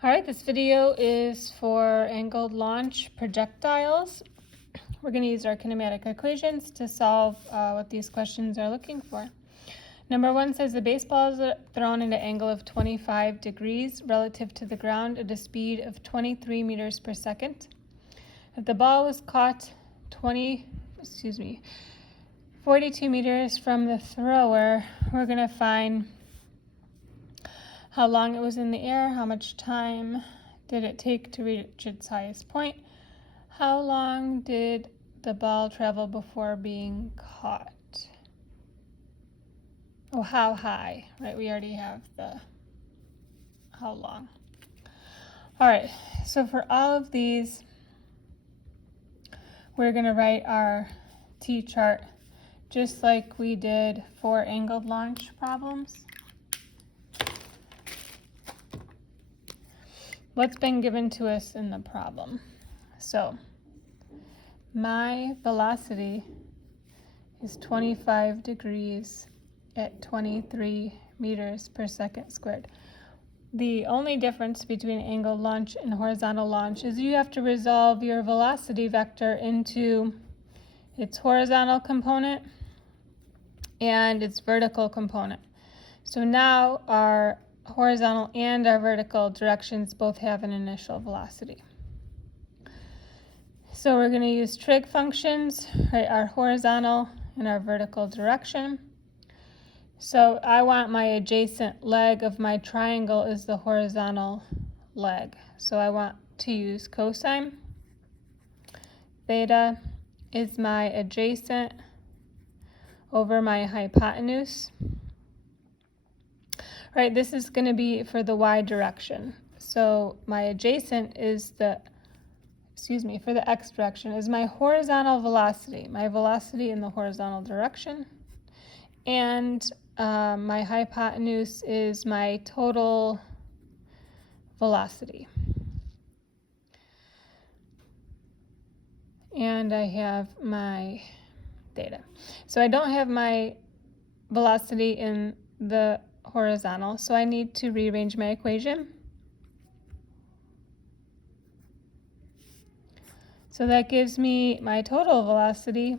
All right, this video is for angled launch projectiles. We're going to use our kinematic equations to solve what these questions are looking for. Number one says the baseball is thrown at an angle of 25 degrees relative to the ground at a speed of 23 meters per second. If the ball was caught 42 meters from the thrower, we're going to find how long it was in the air, how much time did it take to reach its highest point, how long did the ball travel before being caught. Oh, how high, right? We already have the how long. All right, so for all of these, we're going to write our T-chart just like we did for angled launch problems. What's been given to us in the problem? So my velocity is 25 degrees at 23 meters per second squared. The only difference between angled launch and horizontal launch is you have to resolve your velocity vector into its horizontal component and its vertical component. So now our horizontal and our vertical directions both have an initial velocity. So we're going to use trig functions, right, our horizontal and our vertical direction. So I want my adjacent leg of my triangle is the horizontal leg. So I want to use cosine. Theta is my adjacent over my hypotenuse. Right, this is going to be for the y direction. So my adjacent is for the x direction is my horizontal velocity, my velocity in the horizontal direction. And my hypotenuse is my total velocity. And I have my theta. So I don't have my velocity in the horizontal, so I need to rearrange my equation. So that gives me my total velocity.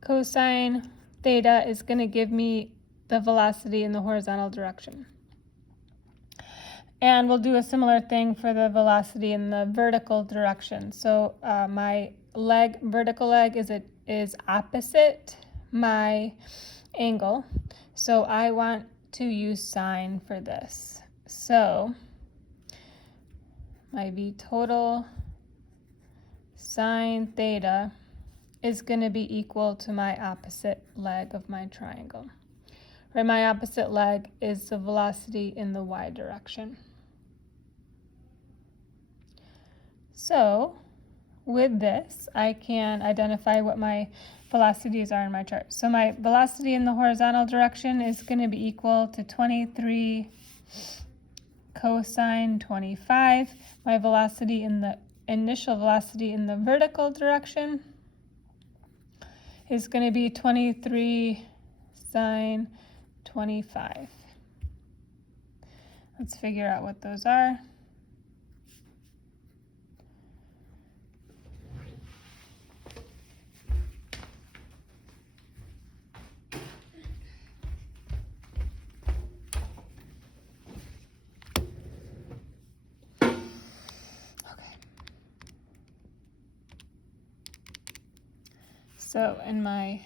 Cosine theta is going to give me the velocity in the horizontal direction. And we'll do a similar thing for the velocity in the vertical direction. So my vertical leg is opposite my angle. So I want to use sine for this. So my V total sine theta is going to be equal to my opposite leg of my triangle. Right, my opposite leg is the velocity in the y direction. So with this, I can identify what my velocities are in my chart. So my velocity in the horizontal direction is going to be equal to 23 cosine 25. My velocity in the initial velocity in the vertical direction is going to be 23 sine 25. Let's figure out what those are. So in my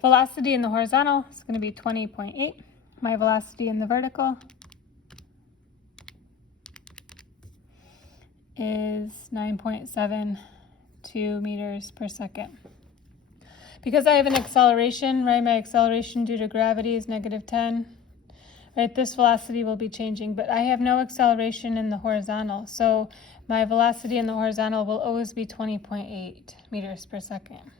velocity in the horizontal is going to be 20.8. My velocity in the vertical is 9.72 meters per second. Because I have an acceleration, right, my acceleration due to gravity is -10. Right, this velocity will be changing, but I have no acceleration in the horizontal. So my velocity in the horizontal will always be 20.8 meters per second.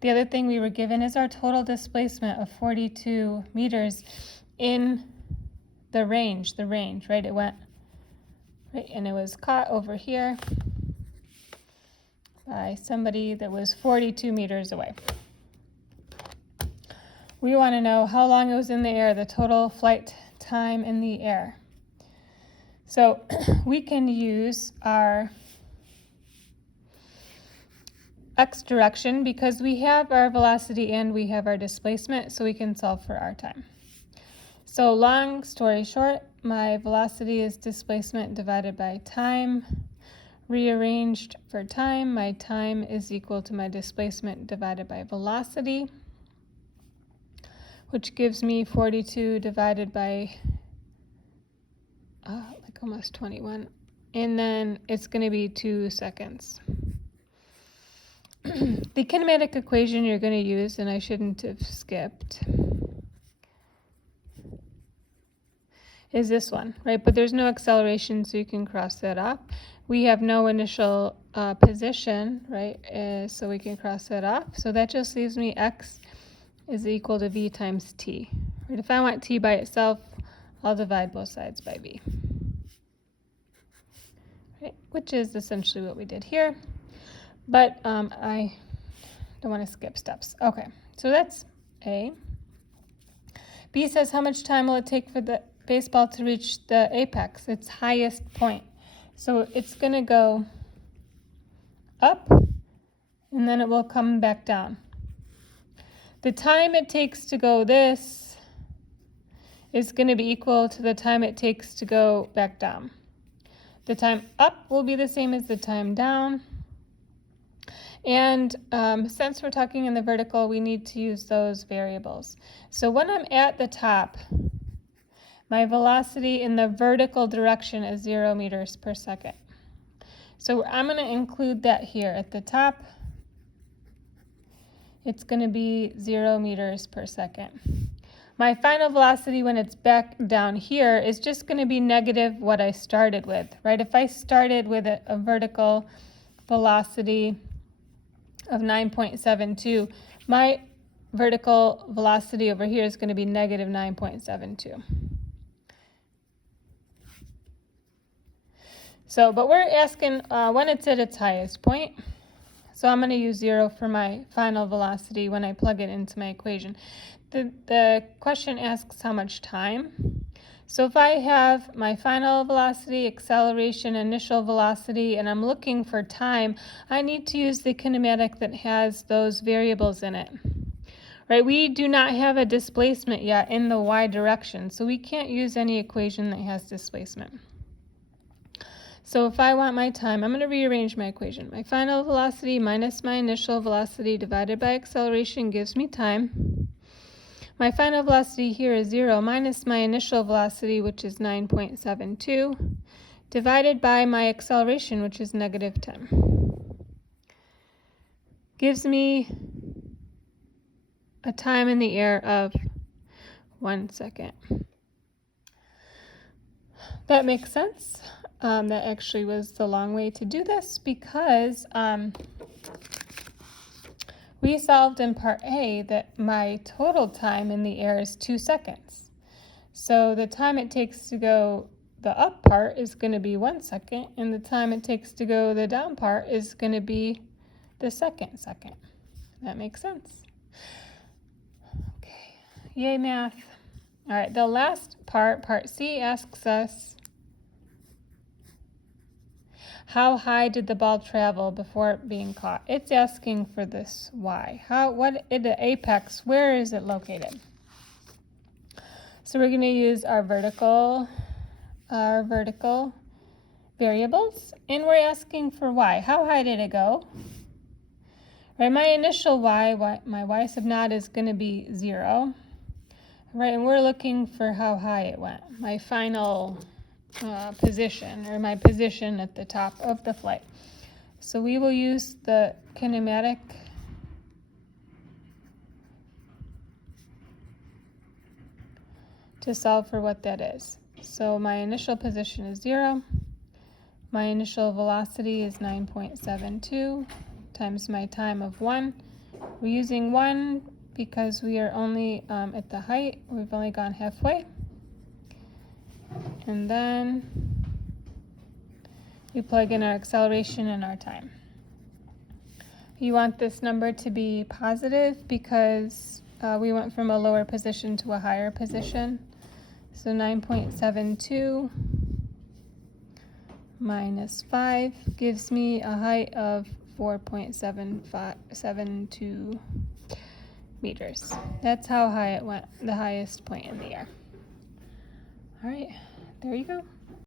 The other thing we were given is our total displacement of 42 meters in the range, right? It went, right, and it was caught over here by somebody that was 42 meters away. We want to know how long it was in the air, the total flight time in the air. So we can use our x direction because we have our velocity and we have our displacement, so we can solve for our time. So long story short, my velocity is displacement divided by time. Rearranged for time, my time is equal to my displacement divided by velocity, which gives me 42 divided by like almost 21. And then it's going to be 2 seconds. The kinematic equation you're going to use, and I shouldn't have skipped, is this one, right? But there's no acceleration, so you can cross that off. We have no initial position, right? So we can cross that off. So that just leaves me x is equal to v times t. Right? If I want t by itself, I'll divide both sides by v. Right? Which is essentially what we did here. But I don't want to skip steps. Okay, so that's A. B says, how much time will it take for the baseball to reach the apex, its highest point? So it's going to go up, and then it will come back down. The time it takes to go this is going to be equal to the time it takes to go back down. The time up will be the same as the time down. And since we're talking in the vertical, we need to use those variables. So when I'm at the top, my velocity in the vertical direction is 0 meters per second. So I'm going to include that here at the top. It's going to be 0 meters per second. My final velocity when it's back down here is just going to be negative what I started with, right? If I started with a vertical velocity of 9.72, my vertical velocity over here is going to be negative 9.72. So, but we're asking when it's at its highest point. So I'm going to use 0 for my final velocity when I plug it into my equation. The question asks how much time. So if I have my final velocity, acceleration, initial velocity, and I'm looking for time, I need to use the kinematic that has those variables in it. Right? We do not have a displacement yet in the y direction, so we can't use any equation that has displacement. So if I want my time, I'm going to rearrange my equation. My final velocity minus my initial velocity divided by acceleration gives me time. My final velocity here is 0 minus my initial velocity, which is 9.72, divided by my acceleration, which is negative 10. Gives me a time in the air of 1 second. That makes sense. That actually was the long way to do this because we solved in part A that my total time in the air is 2 seconds. So the time it takes to go the up part is going to be 1 second, and the time it takes to go the down part is going to be the second. That makes sense. Okay, yay math. All right, the last part, part C, asks us, how high did the ball travel before being caught? It's asking for this y. What is the apex? Where is it located? So we're going to use our vertical variables, and we're asking for y. How high did it go? Right, my initial y, my y sub naught is going to be 0. Right, and we're looking for how high it went. My final position, or my position at the top of the flight. So we will use the kinematic to solve for what that is. So my initial position is 0. My initial velocity is 9.72 times my time of 1. We're using 1 because we are only at the height. We've only gone halfway. And then we plug in our acceleration and our time. You want this number to be positive because we went from a lower position to a higher position. So 9.72 minus 5 gives me a height of 4.72 meters. That's how high it went, the highest point in the air. All right, there you go.